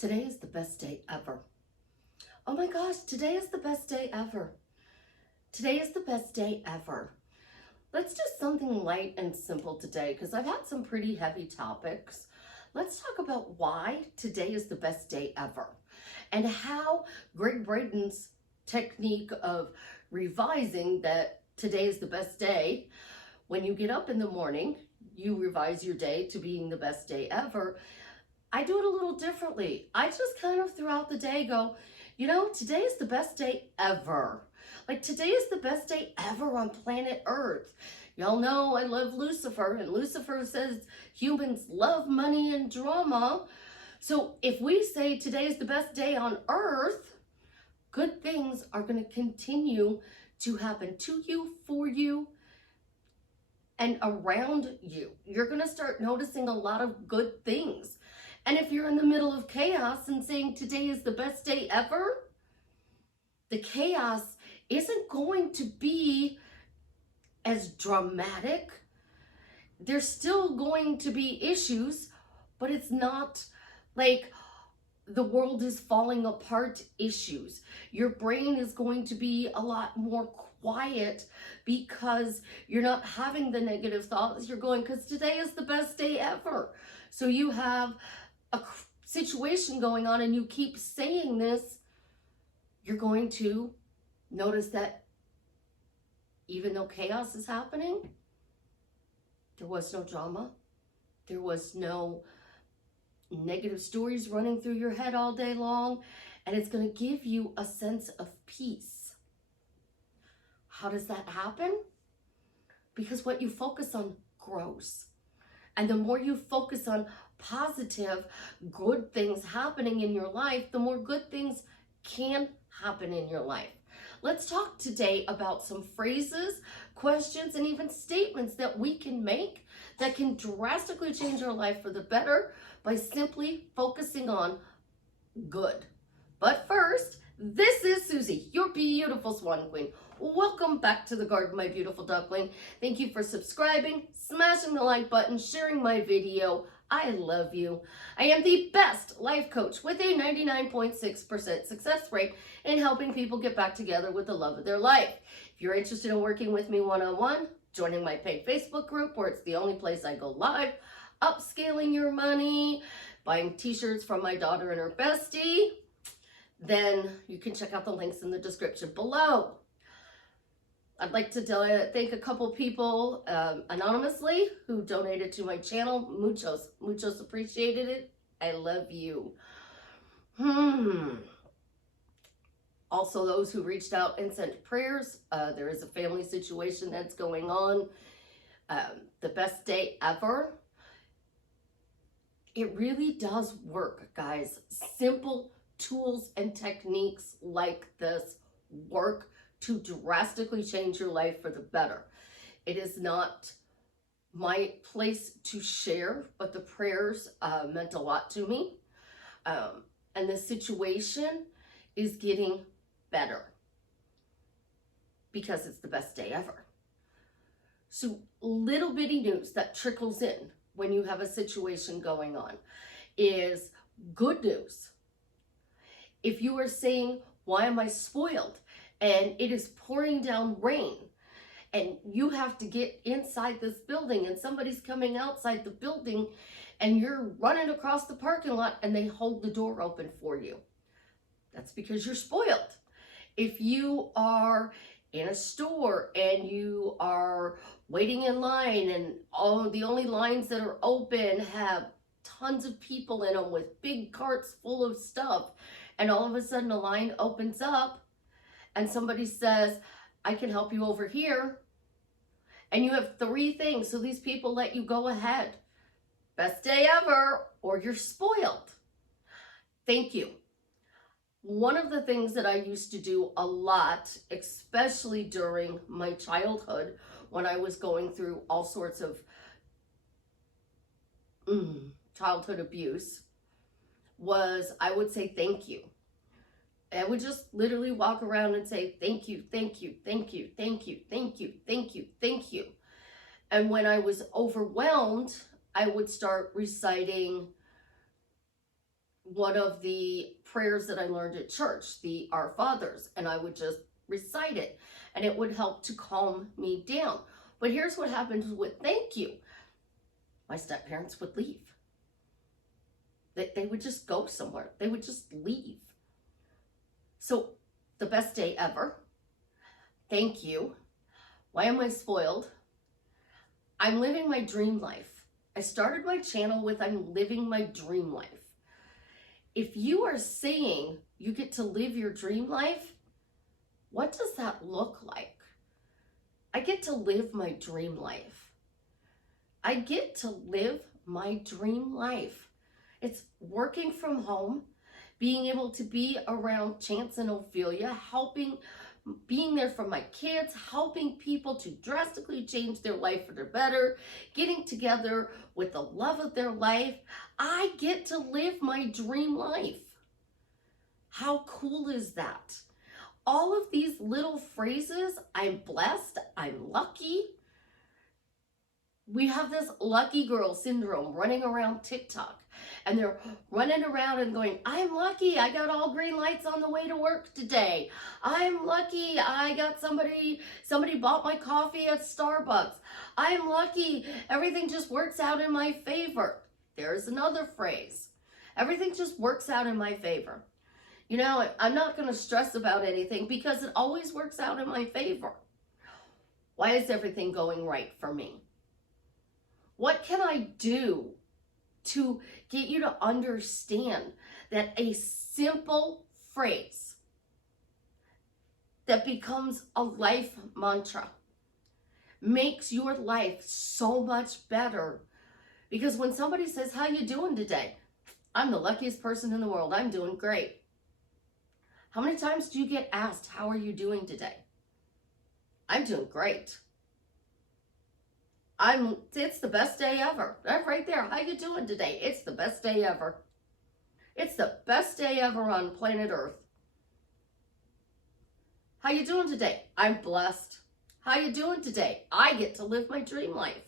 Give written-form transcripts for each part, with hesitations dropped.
Today is the best day ever. Oh my gosh, today is the best day ever. Today is the best day ever. Let's do something light and simple today because I've had some pretty heavy topics. Let's talk about why today is the best day ever and how Greg Braden's technique of revising that today is the best day. When you get up in the morning, you revise your day to being the best day ever. I do it a little differently. I just kind of throughout the day go, today is the best day ever. Like today is the best day ever on planet Earth. Y'all know I love Lucifer, and Lucifer says humans love money and drama. So if we say today is the best day on Earth, good things are going to continue to happen to you, for you, and around you. You're going to start noticing a lot of good things. And if you're in the middle of chaos and saying today is the best day ever, the chaos isn't going to be as dramatic. There's still going to be issues, but it's not like the world is falling apart issues. Your brain is going to be a lot more quiet because you're not having the negative thoughts. You're going, because today is the best day ever. So you have a situation going on and you keep saying this, you're going to notice that even though chaos is happening, there was no drama. There was no negative stories running through your head all day long. And it's going to give you a sense of peace. How does that happen? Because what you focus on grows. And the more you focus on positive, good things happening in your life, the more good things can happen in your life. Let's talk today about some phrases, questions, and even statements that we can make that can drastically change our life for the better by simply focusing on good. But first, this is Susie, your beautiful Swan Queen. Welcome back to the garden, my beautiful duckling. Thank you for subscribing, smashing the like button, sharing my video. I love you. I am the best life coach with a 99.6% success rate in helping people get back together with the love of their life. If you're interested in working with me one-on-one, joining my paid Facebook group where it's the only place I go live, upscaling your money, buying t-shirts from my daughter and her bestie, then you can check out the links in the description below. I'd like to thank a couple people anonymously who donated to my channel. Muchos appreciated it. I love you. Also, those who reached out and sent prayers. There is a family situation that's going on. The best day ever. It really does work, guys. Simple tools and techniques like this work to drastically change your life for the better. It is not my place to share, but the prayers meant a lot to me. And the situation is getting better because it's the best day ever. So little bitty news that trickles in when you have a situation going on is good news. If you are saying, why am I spoiled? And it is pouring down rain and you have to get inside this building and somebody's coming outside the building and you're running across the parking lot and they hold the door open for you. That's because you're spoiled. If you are in a store and you are waiting in line and the only lines that are open have tons of people in them with big carts full of stuff, and all of a sudden a line opens up and somebody says, I can help you over here. And you have 3 things. So these people let you go ahead. Best day ever, or you're spoiled. Thank you. One of the things that I used to do a lot, especially during my childhood, when I was going through all sorts of childhood abuse, was I would say thank you. I would just literally walk around and say, thank you, thank you, thank you, thank you, thank you, thank you, thank you. And when I was overwhelmed, I would start reciting one of the prayers that I learned at church, the Our Fathers, and I would just recite it, and it would help to calm me down. But here's what happens with thank you. My step-parents would leave. They would just go somewhere. They would just leave. So, the best day ever. Thank you. Why am I spoiled? I'm living my dream life. I started my channel with I'm living my dream life. If you are saying you get to live your dream life, what does that look like? I get to live my dream life. I get to live my dream life. It's working from home, being able to be around Chance and Ophelia, being there for my kids, helping people to drastically change their life for the better, getting together with the love of their life. I get to live my dream life. How cool is that? All of these little phrases, I'm blessed, I'm lucky. We have this lucky girl syndrome running around TikTok, and they're running around and going, I'm lucky, I got all green lights on the way to work today. I'm lucky, I got somebody bought my coffee at Starbucks. I'm lucky, everything just works out in my favor. There's another phrase. Everything just works out in my favor. You know, I'm not going to stress about anything because it always works out in my favor. Why is everything going right for me? What can I do to get you to understand that a simple phrase that becomes a life mantra makes your life so much better? Because when somebody says, how you doing today? I'm the luckiest person in the world. I'm doing great. How many times do you get asked, how are you doing today? I'm doing great. It's the best day ever. Right there. How you doing today? It's the best day ever. It's the best day ever on planet Earth. How you doing today? I'm blessed. How you doing today? I get to live my dream life.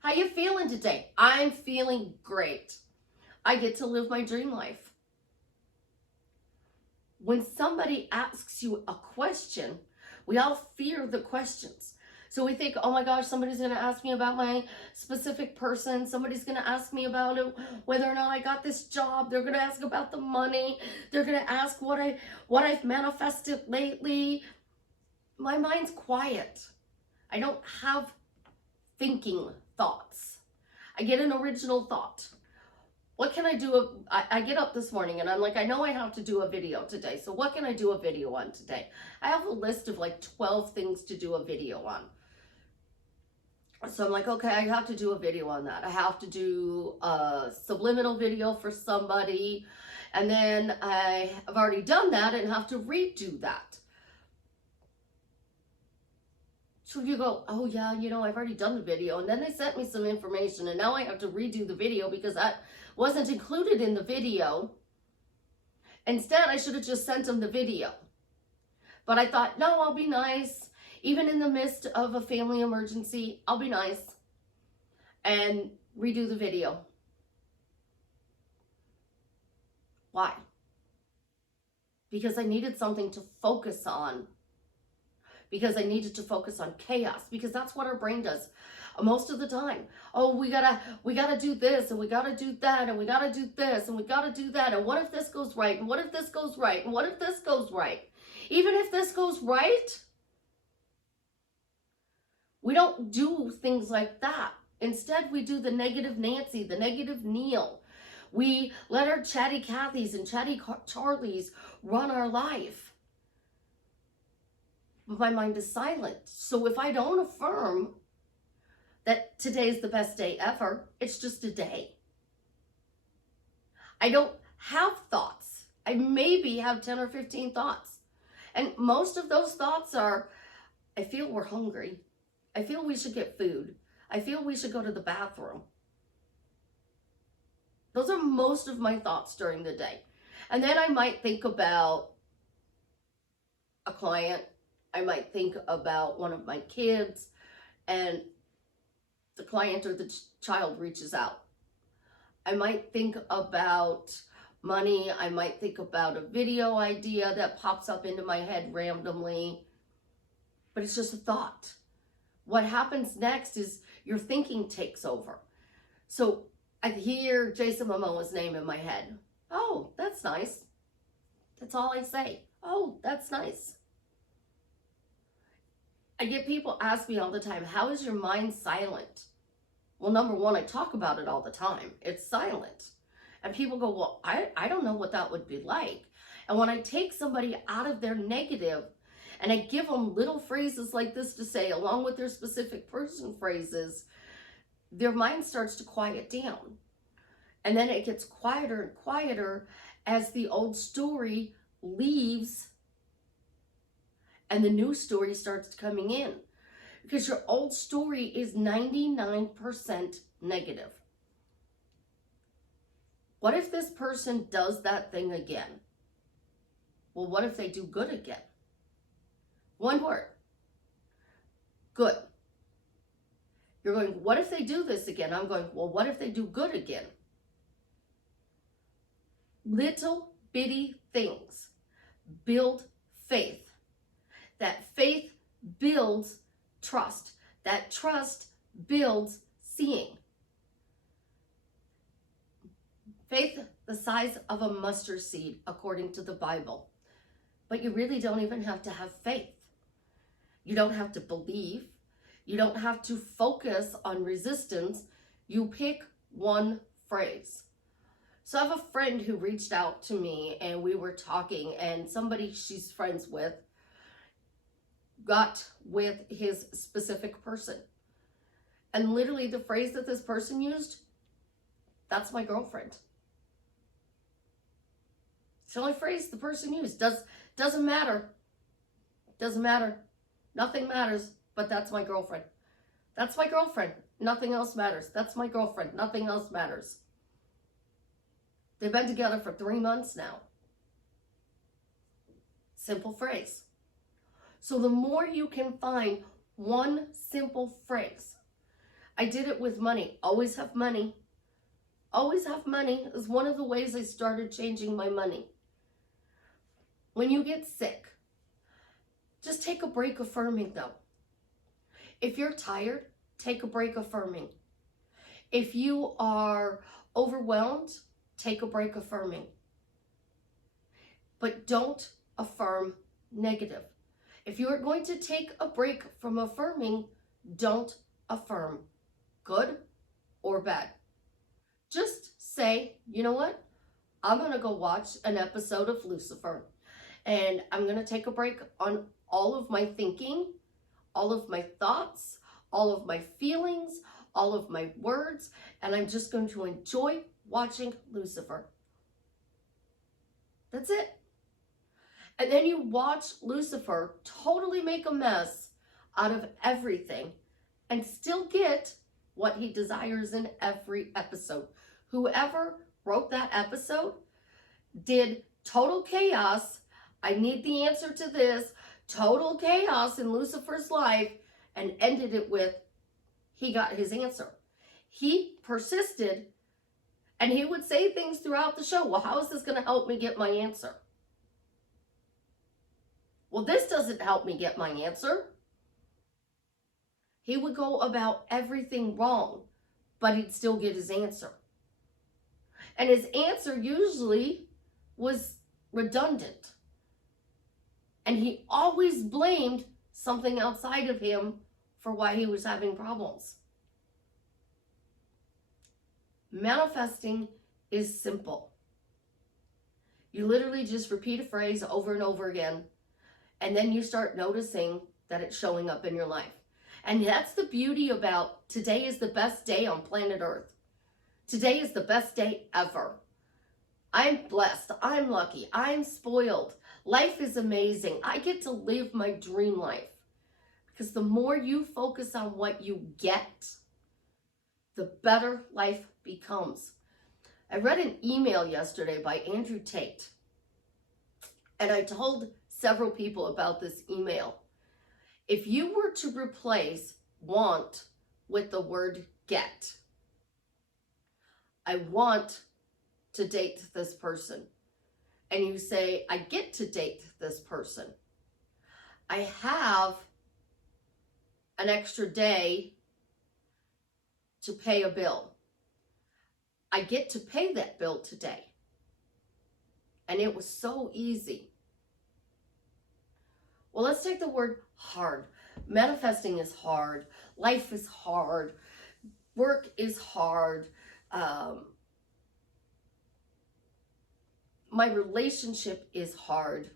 How you feeling today? I'm feeling great. I get to live my dream life. When somebody asks you a question, we all fear the questions. So we think, oh my gosh, somebody's going to ask me about my specific person. Somebody's going to ask me about whether or not I got this job. They're going to ask about the money. They're going to ask what I've manifested lately. My mind's quiet. I don't have thinking thoughts. I get an original thought. What can I do? I get up this morning and I'm like, I know I have to do a video today. So what can I do a video on today? I have a list of like 12 things to do a video on. So I'm like, okay, I have to do a video on that. I have to do a subliminal video for somebody. And then I have already done that and have to redo that. So you go, oh yeah, you know, I've already done the video. And then they sent me some information and now I have to redo the video because that wasn't included in the video. Instead, I should have just sent them the video. But I thought, no, I'll be nice. Even in the midst of a family emergency, I'll be nice and redo the video. Why? Because I needed something to focus on. Because I needed to focus on chaos. Because that's what our brain does most of the time. Oh, we gotta do this, and we gotta do that, and we gotta do this, and we gotta do that, and what if this goes right, and what if this goes right, and what if this goes right? Even if this goes right, we don't do things like that. Instead, we do the negative Nancy, the negative Neil. We let our chatty Cathys and chatty Charlies run our life. But my mind is silent. So if I don't affirm that today is the best day ever, it's just a day. I don't have thoughts. I maybe have 10 or 15 thoughts. And most of those thoughts are, I feel we're hungry. I feel we should get food. I feel we should go to the bathroom. Those are most of my thoughts during the day. And then I might think about a client. I might think about one of my kids, and the client or the child reaches out. I might think about money. I might think about a video idea that pops up into my head randomly, but it's just a thought. What happens next is your thinking takes over. So I hear Jason Momoa's name in my head. Oh, that's nice. That's all I say. Oh, that's nice. I get people ask me all the time, how is your mind silent? Well, number one, I talk about it all the time. It's silent. And people go, well, I don't know what that would be like. And when I take somebody out of their negative and I give them little phrases like this to say, along with their specific person phrases, their mind starts to quiet down. And then it gets quieter and quieter as the old story leaves and the new story starts coming in. Because your old story is 99% negative. What if this person does that thing again? Well, what if they do good again? One word. Good. You're going, what if they do this again? I'm going, well, what if they do good again? Little bitty things build faith. That faith builds trust. That trust builds seeing. Faith the size of a mustard seed, according to the Bible. But you really don't even have to have faith. You don't have to believe. You don't have to focus on resistance. You pick one phrase. So I have a friend who reached out to me and we were talking, and somebody she's friends with got with his specific person. And literally the phrase that this person used, that's my girlfriend. It's the only phrase the person used. Doesn't matter. Doesn't matter. Nothing matters, but that's my girlfriend. That's my girlfriend. Nothing else matters. That's my girlfriend. Nothing else matters. They've been together for 3 months now. Simple phrase. So the more you can find one simple phrase. I did it with money. Always have money. Always have money is one of the ways I started changing my money. When you get sick, just take a break affirming though. If you're tired, take a break affirming. If you are overwhelmed, take a break affirming. But don't affirm negative. If you are going to take a break from affirming, don't affirm good or bad. Just say, you know what? I'm going to go watch an episode of Lucifer. And I'm going to take a break on all of my thinking, all of my thoughts, all of my feelings, all of my words. And I'm just going to enjoy watching Lucifer. That's it. And then you watch Lucifer totally make a mess out of everything and still get what he desires in every episode. Whoever wrote that episode did total chaos. I need the answer to this. Total chaos in Lucifer's life, and ended it with, he got his answer. He persisted, and he would say things throughout the show. Well, how is this going to help me get my answer? Well, this doesn't help me get my answer. He would go about everything wrong, but he'd still get his answer. And his answer usually was redundant. And he always blamed something outside of him for why he was having problems. Manifesting is simple. You literally just repeat a phrase over and over again, and then you start noticing that it's showing up in your life. And that's the beauty about today is the best day on planet Earth. Today is the best day ever. I'm blessed. I'm lucky. I'm spoiled. Life is amazing. I get to live my dream life. Because the more you focus on what you get, the better life becomes. I read an email yesterday by Andrew Tate. And I told several people about this email. If you were to replace want with the word get, I want to date this person. And you say, I get to date this person. I have an extra day to pay a bill. I get to pay that bill today. And it was so easy. Well, let's take the word hard. Manifesting is hard. Life is hard. Work is hard. My relationship is hard.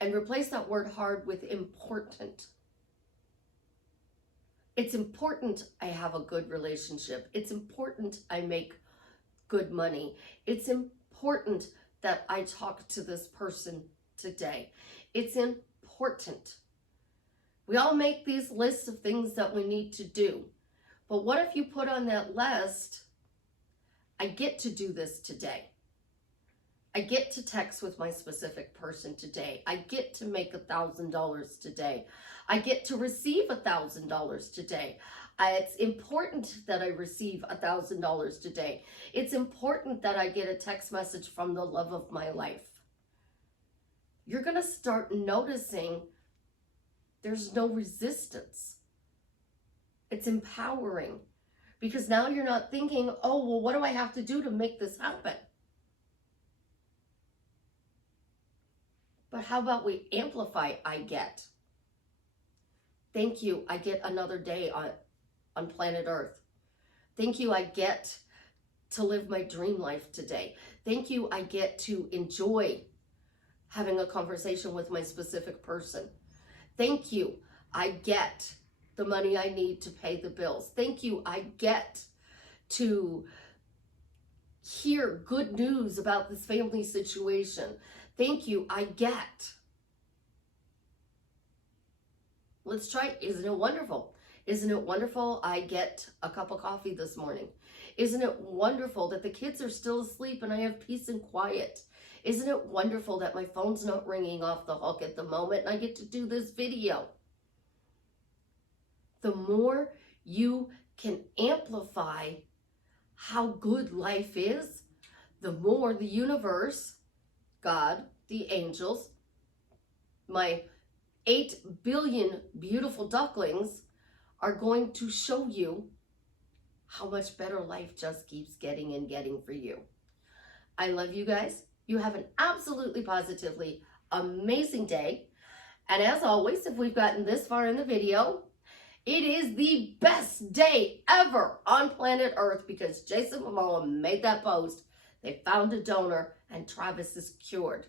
And replace that word hard with important. It's important I have a good relationship. It's important I make good money. It's important that I talk to this person today. It's important. We all make these lists of things that we need to do. But what if you put on that list, I get to do this today. I get to text with my specific person today. I get to make $1,000 today. I get to receive $1,000 today. It's important that I receive $1,000 today. It's important that I get a text message from the love of my life. You're going to start noticing there's no resistance. It's empowering because now you're not thinking, oh, well, what do I have to do to make this happen? But how about we amplify I get? Thank you, I get another day on planet Earth. Thank you, I get to live my dream life today. Thank you, I get to enjoy having a conversation with my specific person. Thank you, I get the money I need to pay the bills. Thank you, I get to hear good news about this family situation. Thank you, I get. Let's try, isn't it wonderful? Isn't it wonderful I get a cup of coffee this morning? Isn't it wonderful that the kids are still asleep and I have peace and quiet? Isn't it wonderful that my phone's not ringing off the hook at the moment and I get to do this video? The more you can amplify how good life is, the more the universe, God, the angels, my 8 billion beautiful ducklings are going to show you how much better life just keeps getting and getting for you. I love you guys. You have an absolutely positively amazing day. And as always, if we've gotten this far in the video, it is the best day ever on planet Earth because Jason Momoa made that post. They found a donor and Travis is cured.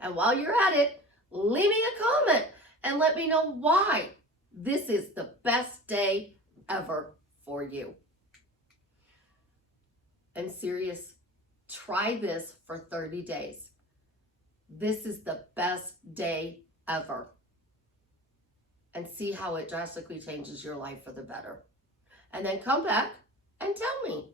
And while you're at it, leave me a comment and let me know why this is the best day ever for you. I'm serious. Try this for 30 days. This is the best day ever. And see how it drastically changes your life for the better. And then come back and tell me.